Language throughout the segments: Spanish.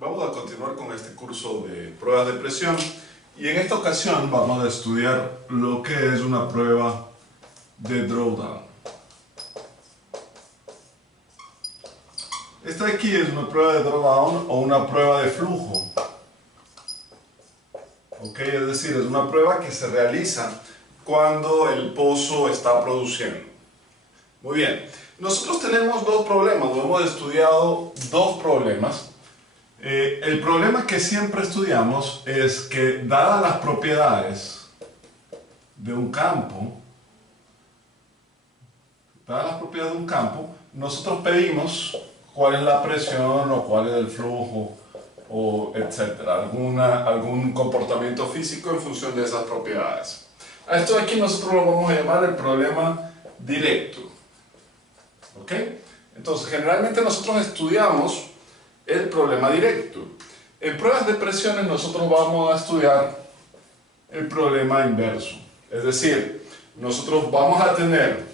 Vamos a continuar con este curso de pruebas de presión y en esta ocasión vamos a estudiar lo que es una prueba de drawdown. Esta de aquí es una prueba de drawdown o una prueba de flujo. ¿Ok? Es decir, es una prueba que se realiza cuando el pozo está produciendo. Muy bien, nosotros tenemos dos problemas, lo hemos estudiado dos problemas. El problema que siempre estudiamos es que, dadas las propiedades de un campo, nosotros pedimos cuál es la presión o cuál es el flujo, o etcétera, algún comportamiento físico en función de esas propiedades. A esto de aquí nosotros lo vamos a llamar el problema directo. ¿Ok? Entonces, generalmente nosotros estudiamos el problema directo. En pruebas de presiones nosotros vamos a estudiar el problema inverso. Es decir, nosotros vamos a tener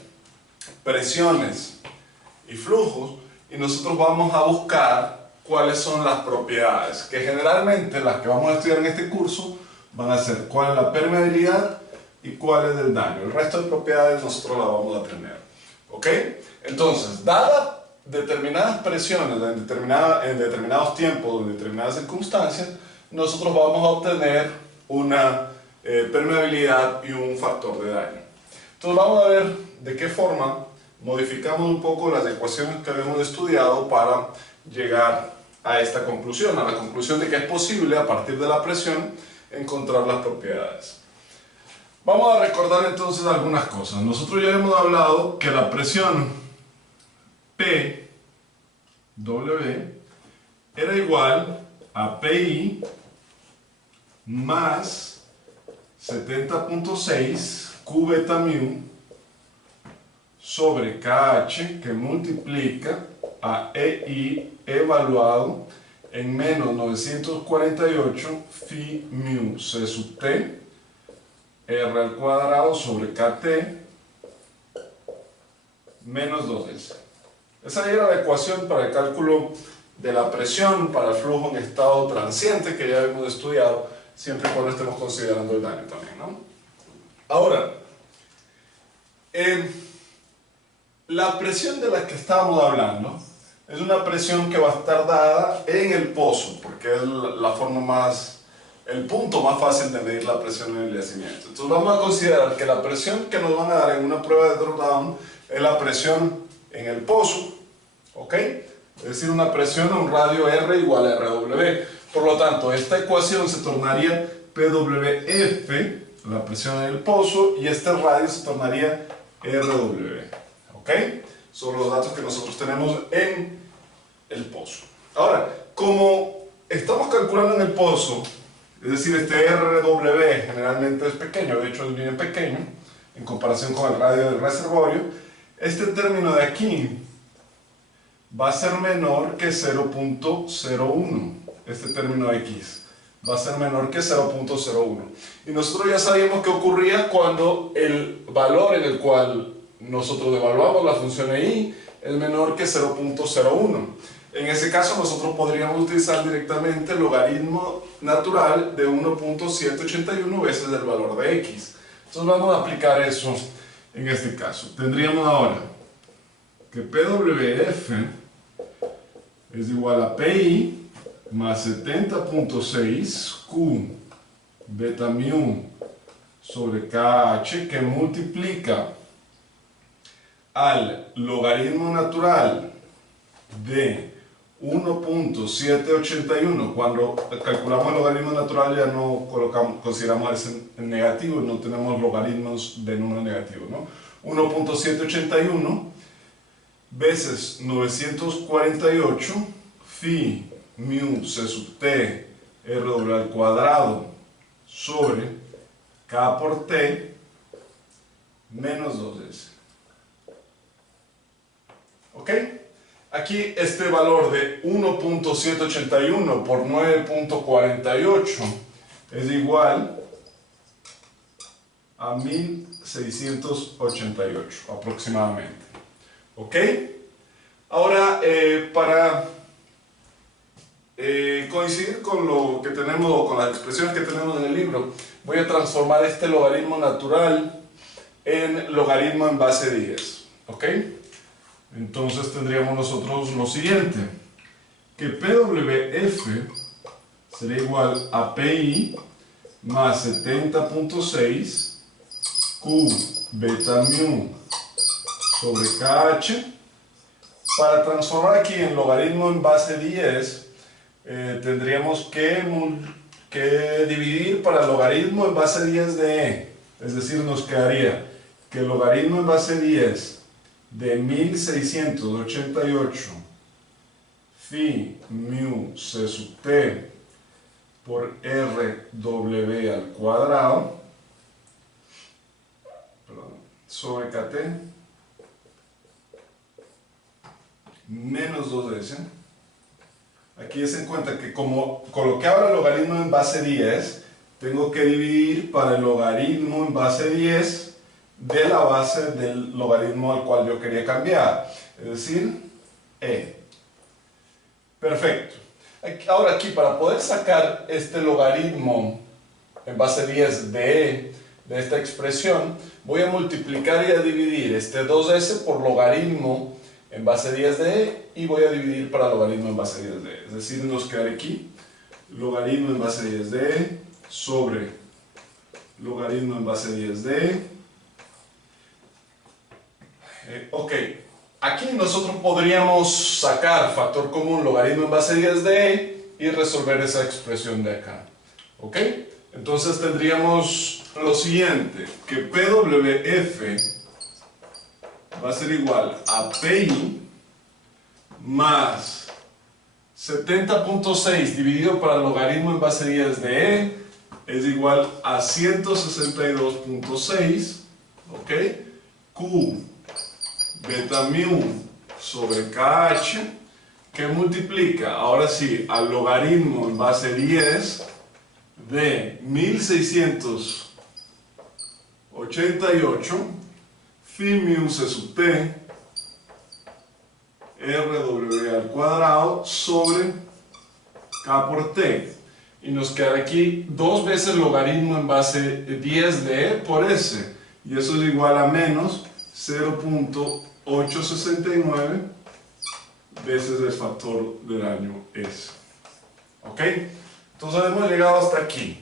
presiones y flujos y nosotros vamos a buscar cuáles son las propiedades, que generalmente las que vamos a estudiar en este curso van a ser cuál es la permeabilidad y cuál es el daño. El resto de propiedades nosotros las vamos a tener. ¿Ok? Entonces, dadas determinadas presiones en determinados tiempos, en determinadas circunstancias, nosotros vamos a obtener una permeabilidad y un factor de daño. Entonces vamos a ver de qué forma modificamos un poco las ecuaciones que habíamos estudiado para llegar a esta conclusión, a la conclusión de que es posible a partir de la presión encontrar las propiedades. Vamos a recordar entonces algunas cosas. Nosotros ya hemos hablado que la presión PW era igual a PI más 70.6 Q beta mu sobre KH, que multiplica a EI evaluado en menos 948 phi mu C sub T R al cuadrado sobre KT menos 2S. Esa era la ecuación para el cálculo de la presión para el flujo en estado transiente que ya hemos estudiado, siempre y cuando estemos considerando el daño también, ¿no? Ahora, la presión de la que estábamos hablando es una presión que va a estar dada en el pozo, porque es la forma más, el punto más fácil de medir la presión en el yacimiento. Entonces vamos a considerar que la presión que nos van a dar en una prueba de drawdown es la presión en el pozo, ¿ok? Es decir, una presión a un radio R igual a RW. Por lo tanto, esta ecuación se tornaría PWF, la presión en el pozo, y este radio se tornaría RW. ¿Ok? Son los datos que nosotros tenemos en el pozo. Ahora, como estamos calculando en el pozo, es decir, este RW generalmente es pequeño, de hecho es bien pequeño, en comparación con el radio del reservorio, este término de aquí va a ser menor que 0.01, este término de X va a ser menor que 0.01. Y nosotros ya sabíamos que ocurría cuando el valor en el cual nosotros evaluamos la función EI es menor que 0.01. En ese caso nosotros podríamos utilizar directamente el logaritmo natural de 1.181 veces el valor de X. Entonces vamos a aplicar eso en este caso. Tendríamos ahora que PWF es igual a PI más 70.6 Q beta mu sobre KH, que multiplica al logaritmo natural de 1.781. Cuando calculamos el logaritmo natural ya no consideramos ese negativo, no tenemos logaritmos de número negativo, ¿no? 1.781 veces 948 phi mu C sub T RW al cuadrado sobre K por T menos 2S. ¿Ok? Aquí este valor de 1.781 por 9.48 es igual a 1688 aproximadamente. ¿Ok? Ahora, para coincidir con lo que tenemos, o con las expresiones que tenemos en el libro, voy a transformar este logaritmo natural en logaritmo en base 10. ¿Ok? Entonces tendríamos nosotros lo siguiente, que PWF sería igual a PI más 70.6 Q beta mu sobre KH. Para transformar aquí en logaritmo en base 10, tendríamos que dividir para logaritmo en base 10 de E. Es decir, nos quedaría que el logaritmo en base 10 de 1688 phi mu c sub t por r w al cuadrado sobre kt menos 2s. Aquí es en cuenta que como coloqué ahora el logaritmo en base 10, tengo que dividir para el logaritmo en base 10 de la base del logaritmo al cual yo quería cambiar, es decir, e. Perfecto. Ahora aquí, para poder sacar este logaritmo en base 10 de e, de esta expresión, voy a multiplicar y a dividir este 2s por logaritmo en base 10 de e y voy a dividir para logaritmo en base 10 de e. Es decir, nos quedará aquí logaritmo en base 10 de e sobre logaritmo en base 10 de e. Ok, aquí nosotros podríamos sacar factor común logaritmo en base 10 de e y resolver esa expresión de acá. Ok, entonces tendríamos lo siguiente, que PWF va a ser igual a PI más 70.6 dividido para el logaritmo en base 10 de e es igual a 162.6, ¿ok? Q beta mu sobre KH, que multiplica, ahora sí, al logaritmo en base 10 de 1688 phi mu c sub t rw al cuadrado sobre k por t, y nos queda aquí dos veces logaritmo en base 10 de e por s, y eso es igual a menos 0.869 veces el factor del daño s. ¿Ok? Entonces hemos llegado hasta aquí.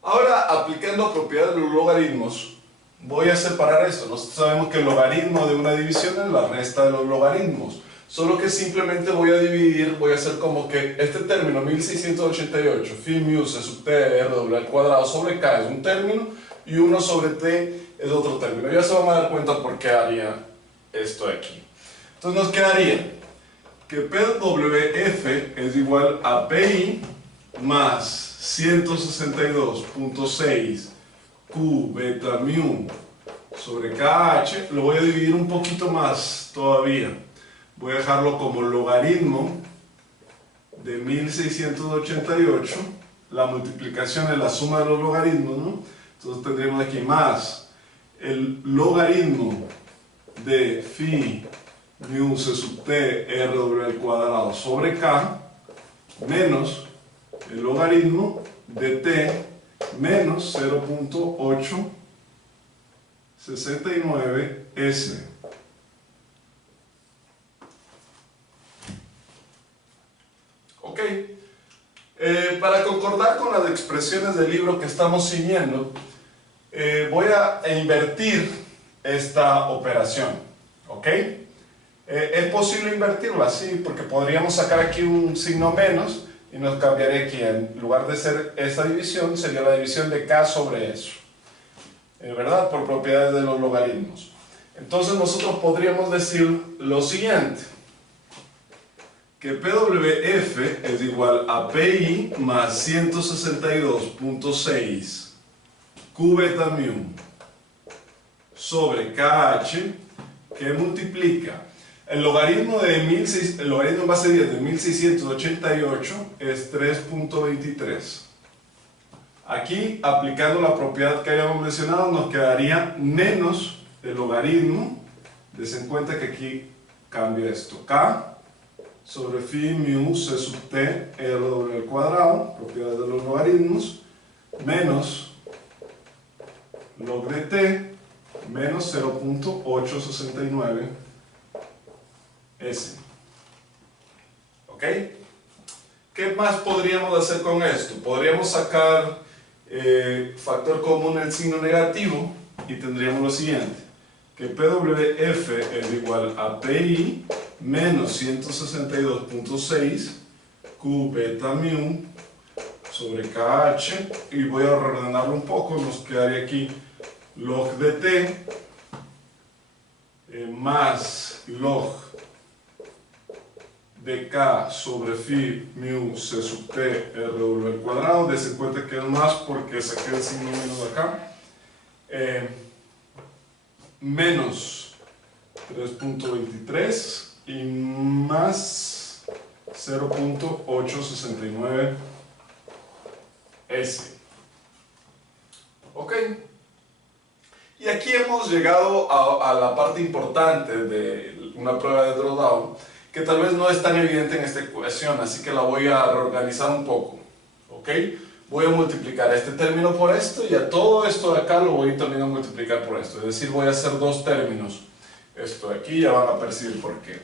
Ahora, aplicando propiedades de los logaritmos, voy a separar esto. Nosotros sabemos que el logaritmo de una división es la resta de los logaritmos. Solo que simplemente voy a dividir, voy a hacer como que este término 1688 phi mu c sub t r al cuadrado sobre k es un término y 1 sobre t es otro término. Ya se van a dar cuenta por qué haría esto aquí. Entonces nos quedaría que PWF es igual a PI más 162.6 Q beta mu sobre KH. Lo voy a dividir un poquito más todavía. Voy a dejarlo como logaritmo de 1688. La multiplicación es la suma de los logaritmos, ¿no? Entonces tendríamos aquí más el logaritmo de phi mu c sub t rw al cuadrado sobre k menos el logaritmo de t menos 0.869 s. Ok, para concordar con las expresiones del libro que estamos siguiendo, voy a invertir esta operación. ¿Ok? ¿Es posible invertirla? Sí, porque podríamos sacar aquí un signo menos y nos cambiaría aquí. En lugar de ser esta división, sería la división de k sobre eso. ¿Verdad? Por propiedades de los logaritmos. Entonces nosotros podríamos decir lo siguiente. Que PWF es igual a PI más 162.6 Q beta mu sobre KH, que multiplica el logaritmo el logaritmo en base 10 de 1688 es 3.23. Aquí, aplicando la propiedad que habíamos mencionado, nos quedaría menos el logaritmo. Desen cuenta que aquí cambia esto, K sobre phi mu c sub t r doble al cuadrado, propiedad de los logaritmos, menos log de t menos 0.869 s. ¿Ok? ¿Qué más podríamos hacer con esto? Podríamos sacar factor común el signo negativo y tendríamos lo siguiente, que PWF es igual a PI menos 162.6 Q beta mu sobre KH, y voy a reordenarlo un poco, nos quedaría aquí log de t más log de k sobre phi mu c sub t r doble al cuadrado. Dense cuenta que es más porque saqué el signo menos acá, menos 3.23 y más 0.869 s. Ok, y aquí hemos llegado a la parte importante de una prueba de drawdown, que tal vez no es tan evidente en esta ecuación, así que la voy a reorganizar un poco. ¿Ok? Voy a multiplicar este término por esto, y a todo esto de acá lo voy también a multiplicar por esto. Es decir, voy a hacer dos términos. Esto de aquí ya van a percibir por qué.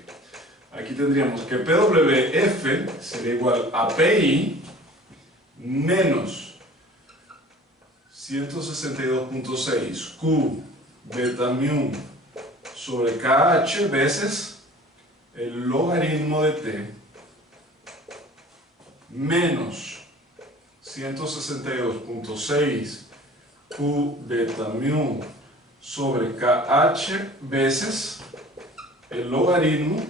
Aquí tendríamos que PWF sería igual a PI menos 162.6 Q beta mu sobre KH veces el logaritmo de t menos 162.6 Q beta mu sobre KH veces el logaritmo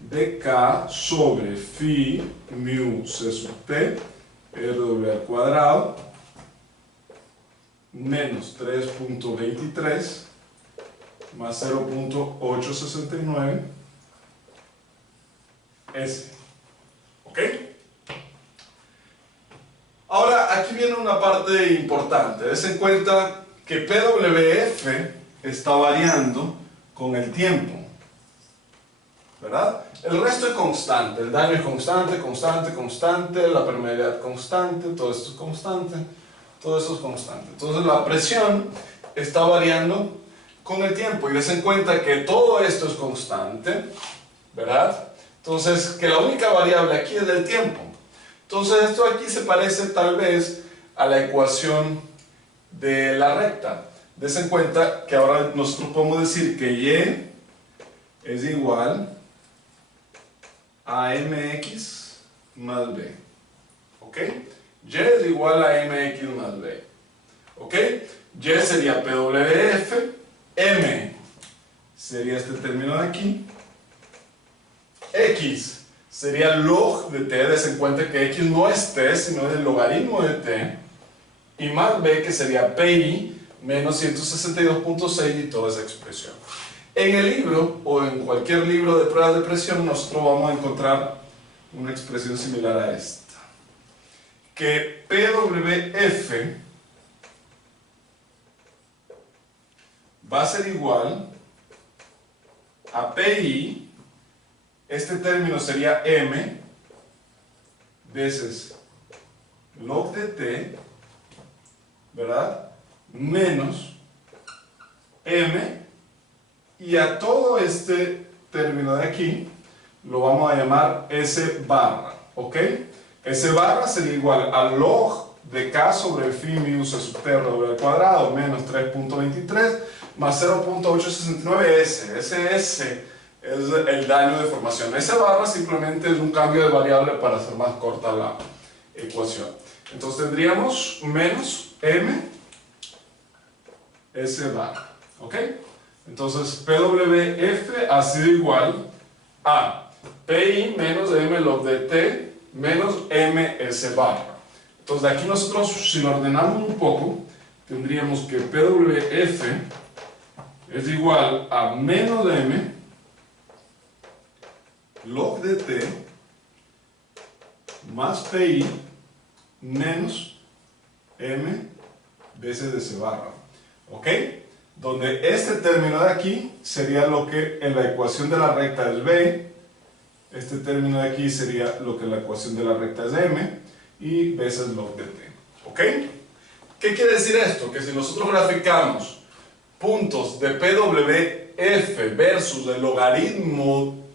de K sobre phi mu c sub t r doble al cuadrado menos 3.23 más 0.869 S. ¿Ok? Ahora, aquí viene una parte importante. Des en cuenta que PWF está variando con el tiempo, ¿verdad? El resto es constante. El daño es constante, constante, constante. La permeabilidad constante. Todo esto es constante. Todo eso es constante. Entonces, la presión está variando con el tiempo. Y des en cuenta que todo esto es constante, ¿verdad? Entonces, que la única variable aquí es el tiempo. Entonces, esto aquí se parece tal vez a la ecuación de la recta. Des en cuenta que ahora nosotros podemos decir que y es igual a mx más b. ¿Ok? Y es igual a mx más b. ¿Ok? Y sería PWF, m sería este término de aquí, x sería log de t, des en cuenta que x no es t, sino es el logaritmo de t, y más b, que sería pi menos 162.6 y toda esa expresión. En el libro, o en cualquier libro de pruebas de presión, nosotros vamos a encontrar una expresión similar a esta, que PWF va a ser igual a pi. Este término sería m veces log de t, ¿verdad? Menos m, y a todo este término de aquí lo vamos a llamar S barra, ¿ok? S barra sería igual a log de k sobre phi mu c sub t al cuadrado menos 3.23 más 0.869 s. Ese s es el daño de formación. S barra simplemente es un cambio de variable para hacer más corta la ecuación. Entonces tendríamos menos m S barra. ¿Ok? Entonces PWF ha sido igual a PI menos m log de t menos m S barra. Entonces de aquí nosotros, si lo ordenamos un poco, tendríamos que PWF es igual a menos m log de t más pi menos m veces de S barra. ¿Ok? Donde este término de aquí sería lo que en la ecuación de la recta es b, Este término de aquí sería lo que la ecuación de la recta es m y veces log de t. ¿Ok? ¿Qué quiere decir esto? Que si nosotros graficamos puntos de PWF versus el logaritmo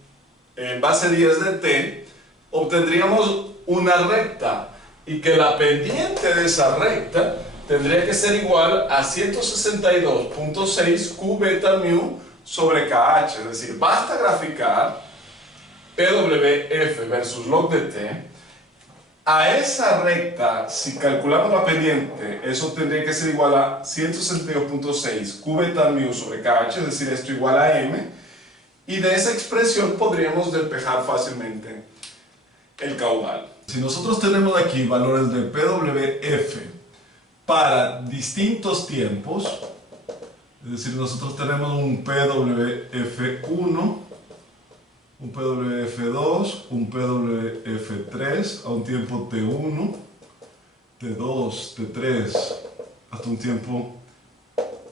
en base 10 de t, obtendríamos una recta y que la pendiente de esa recta tendría que ser igual a 162.6 Q beta mu sobre KH. Es decir, basta graficar PWF versus log de t. A esa recta, si calculamos la pendiente, eso tendría que ser igual a 162.6 Q beta mu sobre KH, es decir, esto igual a m. Y de esa expresión podríamos despejar fácilmente el caudal. Si nosotros tenemos aquí valores de PWF para distintos tiempos, es decir, nosotros tenemos un PWF1, un PWF2, un PWF3 a un tiempo T1, T2, T3 hasta un tiempo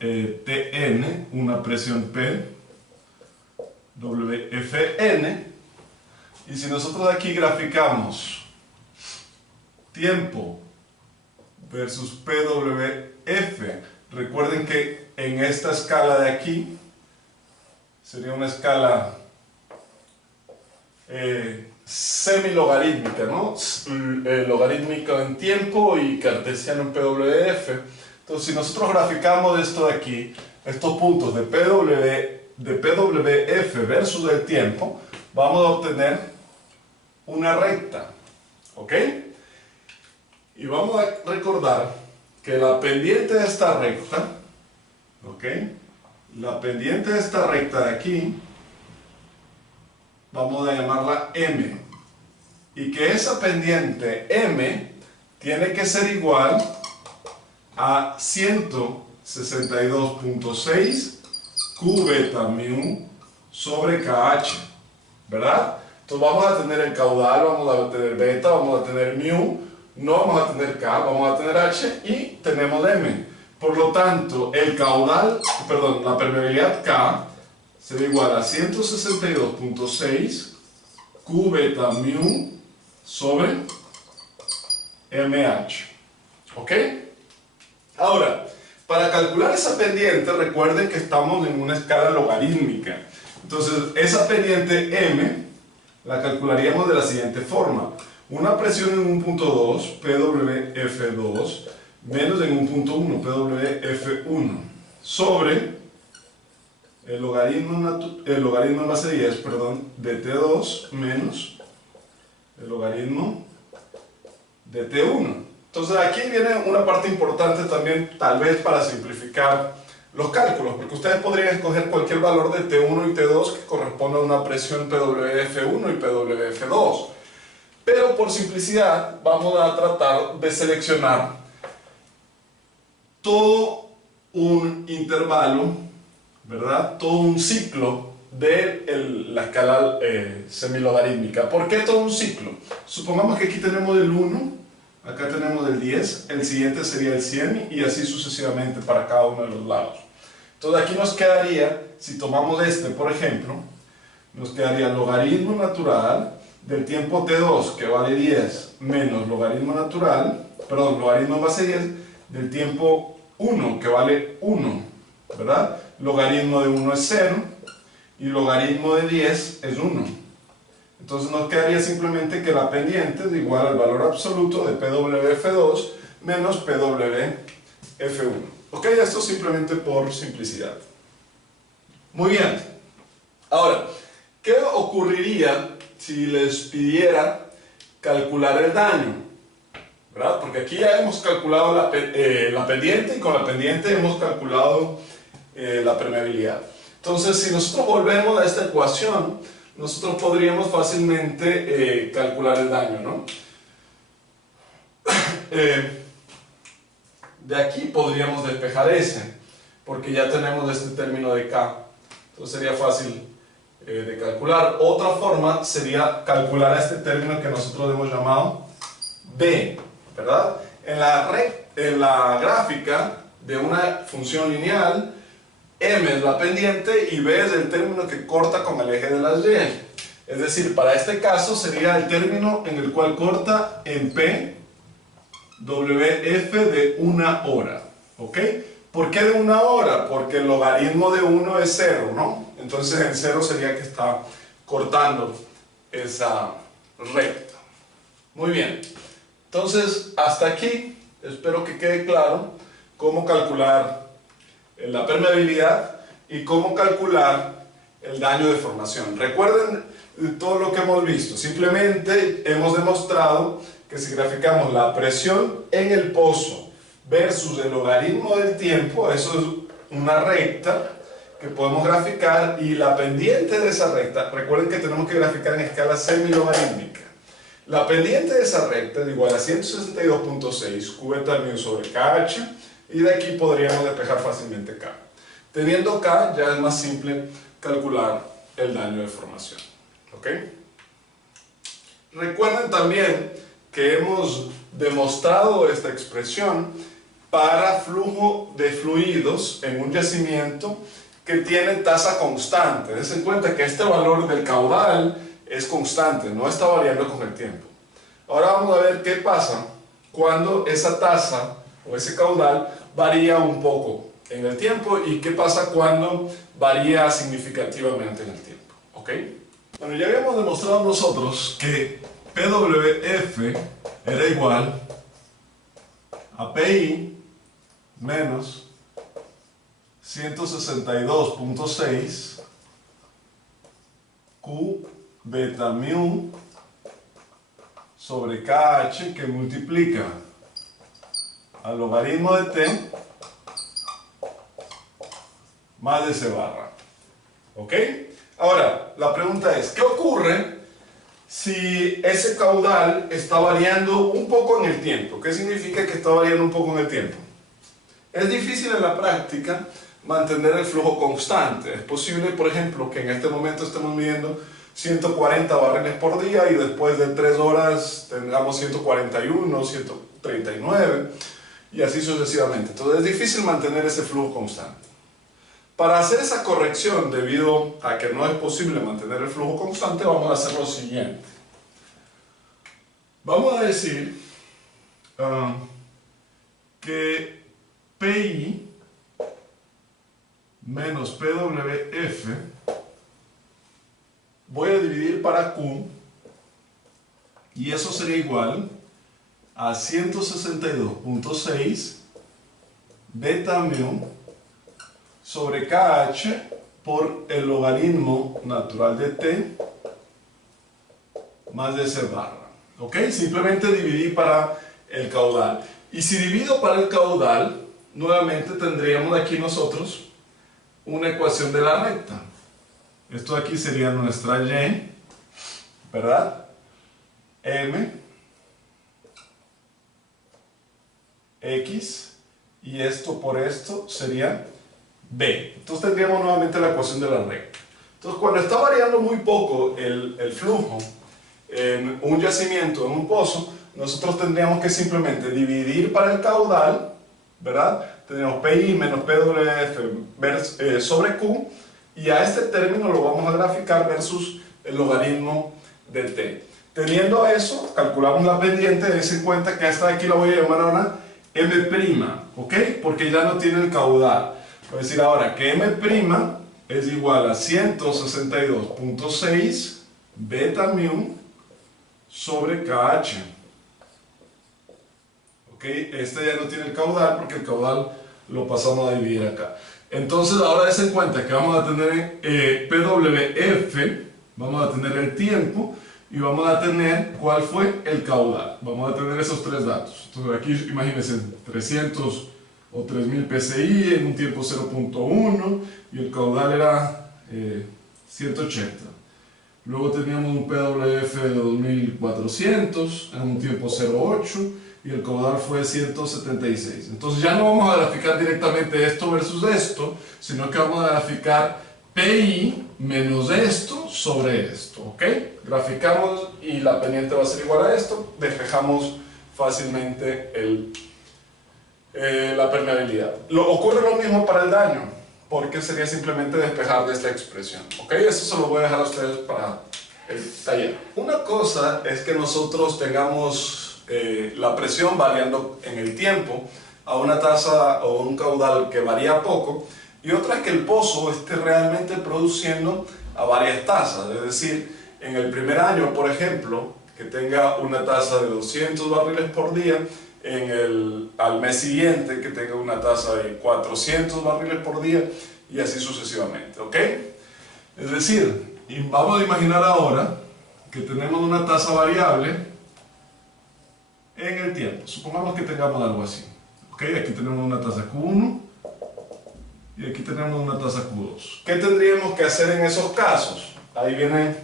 Tn, una presión P, WFN. Y si nosotros aquí graficamos tiempo versus PWF, recuerden que en esta escala de aquí sería una escala semilogarítmica, ¿no? Logarítmica en tiempo y cartesiano en PWF. Entonces, si nosotros graficamos esto de aquí, estos puntos de PWF versus el tiempo, vamos a obtener una recta, ¿ok? Y vamos a recordar que la pendiente de esta recta, ¿ok? La pendiente de esta recta de aquí, vamos a llamarla M. Y que esa pendiente M tiene que ser igual a 162.6 Q beta mu sobre KH, ¿verdad? Entonces vamos a tener el caudal, vamos a tener beta, vamos a tener mu, no vamos a tener K, vamos a tener H y tenemos M. Por lo tanto, el caudal, perdón, la permeabilidad K será igual a 162.6 Q beta mu sobre MH. ¿Ok? Ahora, para calcular esa pendiente, recuerden que estamos en una escala logarítmica. Entonces, esa pendiente M la calcularíamos de la siguiente forma. Una presión en un punto 2, PWF2, menos en un punto 1, PWF1, sobre el logaritmo en base 10, perdón, de T2 menos el logaritmo de T1. Entonces aquí viene una parte importante también, tal vez para simplificar los cálculos, porque ustedes podrían escoger cualquier valor de T1 y T2 que corresponda a una presión PWF1 y PWF2. Pero por simplicidad vamos a tratar de seleccionar todo un intervalo, ¿verdad? Todo un ciclo de la escala semilogarítmica. ¿Por qué todo un ciclo? Supongamos que aquí tenemos el 1, acá tenemos el 10, el siguiente sería el 100 y así sucesivamente para cada uno de los lados. Entonces aquí nos quedaría, si tomamos este por ejemplo, nos quedaría el logaritmo natural del tiempo T2 que vale 10 menos logaritmo natural, perdón, logaritmo en base 10 del tiempo 1 que vale 1, ¿verdad? Logaritmo de 1 es 0 y logaritmo de 10 es 1. Entonces nos quedaría simplemente que la pendiente es igual al valor absoluto de PWF2 menos PWF1. Ok, esto simplemente por simplicidad. Muy bien. Ahora, ¿qué ocurriría si les pidiera calcular el daño? ¿Verdad? Porque aquí ya hemos calculado la pendiente y con la pendiente hemos calculado la permeabilidad. Entonces, si nosotros volvemos a esta ecuación, nosotros podríamos fácilmente calcular el daño, ¿no? De aquí podríamos despejar ese, porque ya tenemos este término de K. Entonces sería fácil de calcular. Otra forma sería calcular este término que nosotros hemos llamado B, ¿verdad? En la gráfica de una función lineal, M es la pendiente y B es el término que corta con el eje de las Y. Es decir, para este caso sería el término en el cual corta en P WF de 1 hora. ¿Ok? ¿Por qué de 1 hora? Porque el logaritmo de 1 es 0, ¿no? Entonces en 0 sería que está cortando esa recta. Muy bien. Entonces, hasta aquí, espero que quede claro cómo calcular la permeabilidad y cómo calcular el daño de formación. Recuerden todo lo que hemos visto. Simplemente hemos demostrado que si graficamos la presión en el pozo versus el logaritmo del tiempo, eso es una recta que podemos graficar, y la pendiente de esa recta, recuerden que tenemos que graficar en escala semilogarítmica. La pendiente de esa recta es igual a 162.6 cubeta mu sobre KH, y de aquí podríamos despejar fácilmente K. Teniendo K, ya es más simple calcular el daño de formación. ¿Ok? Recuerden también que hemos demostrado esta expresión para flujo de fluidos en un yacimiento que tiene tasa constante. Dense cuenta que este valor del caudal es constante, no está variando con el tiempo. Ahora vamos a ver qué pasa cuando esa tasa o ese caudal varía un poco en el tiempo, y qué pasa cuando varía significativamente en el tiempo. ¿Ok? Bueno, ya habíamos demostrado nosotros que PWF era igual a PI menos 162.6 Q beta mu sobre KH, que multiplica al logaritmo de T más de C barra. ¿Ok? Ahora, la pregunta es, ¿qué ocurre si ese caudal está variando un poco en el tiempo? ¿Qué significa que está variando un poco en el tiempo? Es difícil en la práctica mantener el flujo constante. Es posible, por ejemplo, que en este momento estemos midiendo 140 barriles por día y después de 3 horas tengamos 141, 139 y así sucesivamente. Entonces es difícil mantener ese flujo constante. Para hacer esa corrección, debido a que no es posible mantener el flujo constante, vamos a hacer lo siguiente. Vamos a decir que PI menos PWF voy a dividir para Q, y eso sería igual a 162.6 beta mu sobre KH por el logaritmo natural de T más de C barra. ¿Ok? Simplemente dividí para el caudal. Y si divido para el caudal, nuevamente tendríamos aquí nosotros una ecuación de la recta. Esto aquí sería nuestra Y, ¿verdad? M, X, y esto por esto sería B. Entonces tendríamos nuevamente la ecuación de la recta. Entonces cuando está variando muy poco el flujo en un yacimiento, en un pozo, nosotros tendríamos que simplemente dividir para el caudal, ¿verdad? Tenemos PI menos PWF sobre Q, y a este término lo vamos a graficar versus el logaritmo de T. Teniendo eso, calculamos la pendiente. Dense en cuenta que esta de aquí la voy a llamar ahora M', ¿ok? Porque ya no tiene el caudal. Voy a decir ahora que M' es igual a 162.6 beta mu sobre KH. ¿Ok? Este ya no tiene el caudal porque el caudal lo pasamos a dividir acá. Entonces ahora dense en cuenta que vamos a tener PWF, vamos a tener el tiempo y vamos a tener cuál fue el caudal. Vamos a tener esos tres datos. Entonces aquí imagínense 300 o 3000 PSI en un tiempo 0.1 y el caudal era 180. Luego teníamos un PWF de 2400 en un tiempo 0.8 y el caudal fue 176. Entonces ya no vamos a graficar directamente esto versus esto, sino que vamos a graficar PI menos esto sobre esto, ¿ok? Graficamos y la pendiente va a ser igual a esto, despejamos fácilmente la permeabilidad. Ocurre lo mismo para el daño, porque sería simplemente despejar de esta expresión, ¿ok? Esto se lo voy a dejar a ustedes para el taller. Una cosa es que nosotros tengamos la presión variando en el tiempo a una tasa o un caudal que varía poco, y otra es que el pozo esté realmente produciendo a varias tasas, es decir, en el primer año, por ejemplo, que tenga una tasa de 200 barriles por día, al mes siguiente que tenga una tasa de 400 barriles por día, y así sucesivamente, ¿ok? Es decir, vamos a imaginar ahora que tenemos una tasa variable en el tiempo. Supongamos que tengamos algo así, ¿ok? Aquí tenemos una tasa Q1 y aquí tenemos una tasa Q2. ¿Qué tendríamos que hacer en esos casos? Ahí viene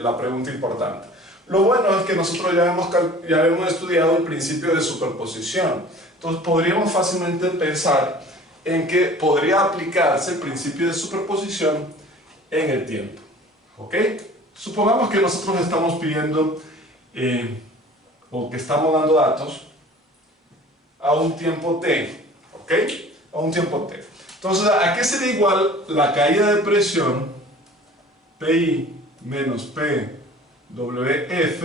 la pregunta importante. Lo bueno es que nosotros ya hemos estudiado el principio de superposición. Entonces podríamos fácilmente pensar en que podría aplicarse el principio de superposición en el tiempo. ¿Ok? Supongamos que nosotros estamos pidiendo o que estamos dando datos a un tiempo t. ¿Ok? A un tiempo t. Entonces, ¿a qué sería igual la caída de presión PI menos PWF,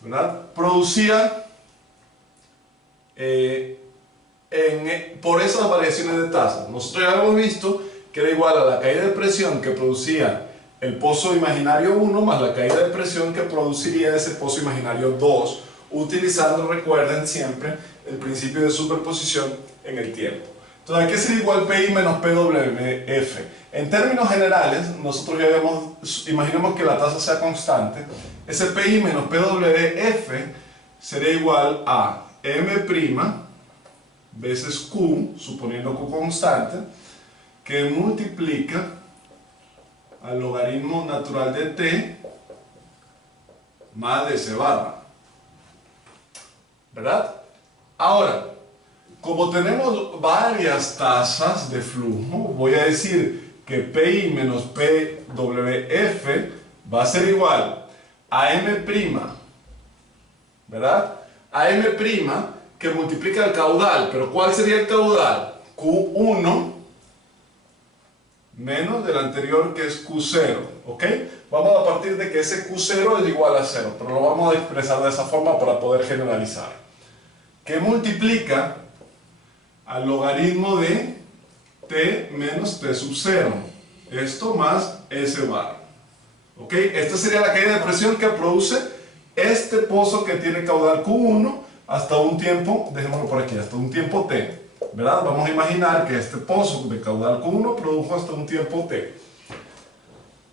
¿verdad? Producida por esas variaciones de tasa? Nosotros ya hemos visto que era igual a la caída de presión que producía el pozo imaginario 1 más la caída de presión que produciría ese pozo imaginario 2, utilizando, recuerden siempre, el principio de superposición en el tiempo. Entonces, ¿a qué sería igual PI menos PWF? En términos generales, nosotros ya imaginemos que la tasa sea constante. Ese PI menos PWF sería igual a M' veces Q, suponiendo Q constante, que multiplica al logaritmo natural de T más de C barra. ¿Verdad? Ahora, como tenemos varias tasas de flujo, voy a decir que PI menos PWF va a ser igual a M', ¿verdad? A M' que multiplica el caudal. ¿Pero cuál sería el caudal? Q1 menos del anterior, que es Q0, ¿ok? Vamos a partir de que ese Q0 es igual a 0, pero lo vamos a expresar de esa forma para poder generalizar. Que multiplica al logaritmo de T menos T sub 0. Esto más S bar. ¿Ok? Esta sería la caída de presión que produce este pozo que tiene caudal Q1 hasta un tiempo, dejémoslo por aquí, hasta un tiempo T. ¿Verdad? Vamos a imaginar que este pozo de caudal Q1 produjo hasta un tiempo T.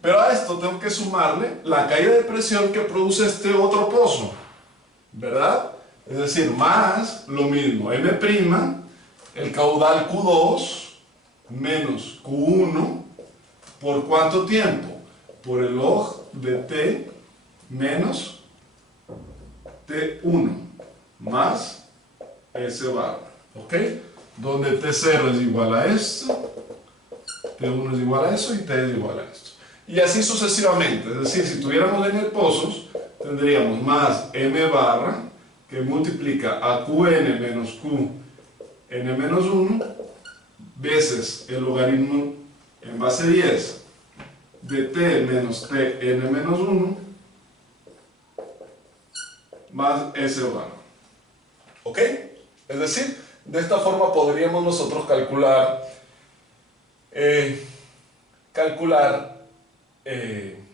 Pero a esto tengo que sumarle la caída de presión que produce este otro pozo. ¿Verdad? Es decir, más lo mismo, M', el caudal Q2 menos Q1, ¿por cuánto tiempo? Por el log de T menos T1 más S bar. ¿Ok? Donde T0 es igual a esto, T1 es igual a eso y T es igual a esto. Y así sucesivamente. Es decir, si tuviéramos n pozos, tendríamos más M barra que multiplica a Qn menos Qn menos 1 veces el logaritmo en base 10 de T menos Tn menos 1 más S bar. ¿Ok? Es decir, de esta forma podríamos nosotros calcular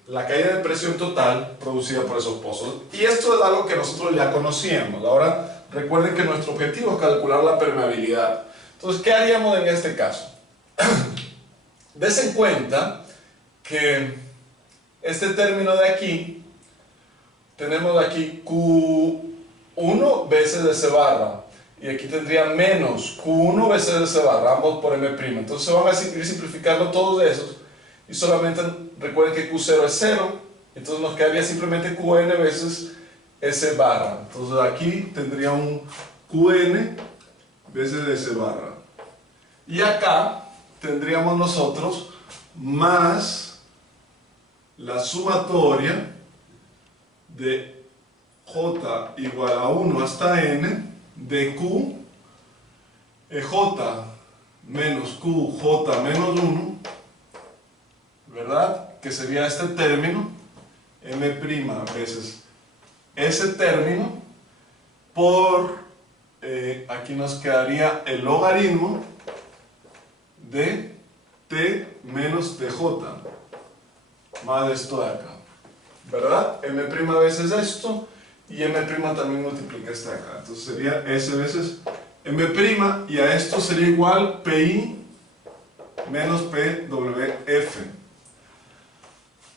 la caída de presión total producida por esos pozos. Y esto es algo que nosotros ya conocíamos. Ahora recuerden que nuestro objetivo es calcular la permeabilidad. Entonces, ¿qué haríamos en este caso? Des en cuenta que este término de aquí, tenemos aquí Q1 veces de C barra, y aquí tendría menos Q1 veces de C barra, ambos por M'. Entonces van a ir simplificando todos esos, y solamente recuerden que Q0 es 0, entonces nos quedaría simplemente Qn veces S barra. Entonces aquí tendría un Qn veces de S barra. Y acá tendríamos nosotros más la sumatoria de J igual a 1 hasta N de Q, J menos Q, J menos 1, ¿verdad? Que sería este término, m' veces ese término por, aquí nos quedaría el logaritmo de t menos tj, más esto de acá, ¿verdad? M' veces esto, y m' también multiplica este de acá, entonces sería s veces m', y a esto sería igual pi menos pwf.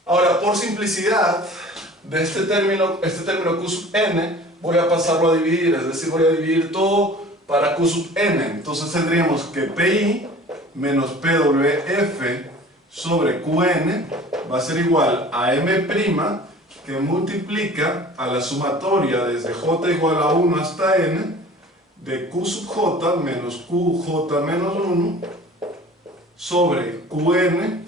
Ahora, por simplicidad de este término q sub n, voy a pasarlo a dividir, es decir, voy a dividir todo para q sub n. Entonces tendríamos que pi menos pwf sobre qn va a ser igual a m' que multiplica a la sumatoria desde j igual a 1 hasta n de q sub j menos qj menos 1 sobre qn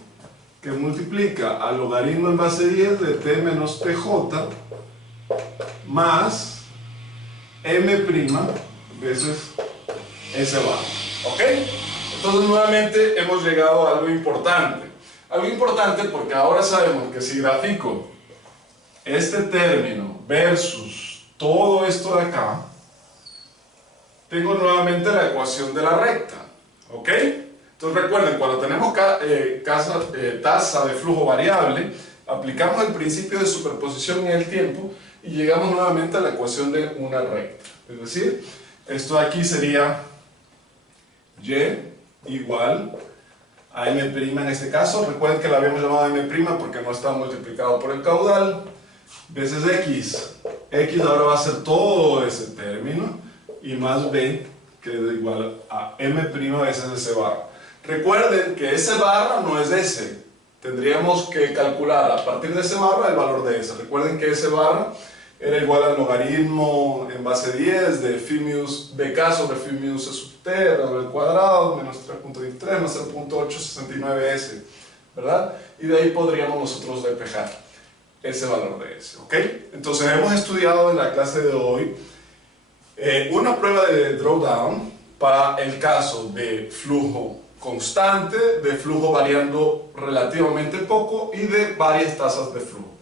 que multiplica al logaritmo en base 10 de t menos tj más m' veces s bar. ¿Ok? Entonces nuevamente hemos llegado a algo importante. Algo importante porque ahora sabemos que si grafico este término versus todo esto de acá, tengo nuevamente la ecuación de la recta. ¿Ok? Entonces recuerden, cuando tenemos tasa de flujo variable, aplicamos el principio de superposición en el tiempo y llegamos nuevamente a la ecuación de una recta. Es decir, esto de aquí sería y igual a m' en este caso. Recuerden que la habíamos llamado m' porque no está multiplicado por el caudal, veces x. X ahora va a ser todo ese término y más b, que es igual a m' veces s barra. Recuerden que s barra no es s. Tendríamos que calcular a partir de s barra el valor de s. Recuerden que s barra era igual al logaritmo en base 10 de bk sobre φ sub t al cuadrado menos 3.23 más 0.869s, ¿verdad? Y de ahí podríamos nosotros despejar ese valor de s, ¿ok? Entonces hemos estudiado en la clase de hoy una prueba de drawdown para el caso de flujo constante, de flujo variando relativamente poco y de varias tasas de flujo.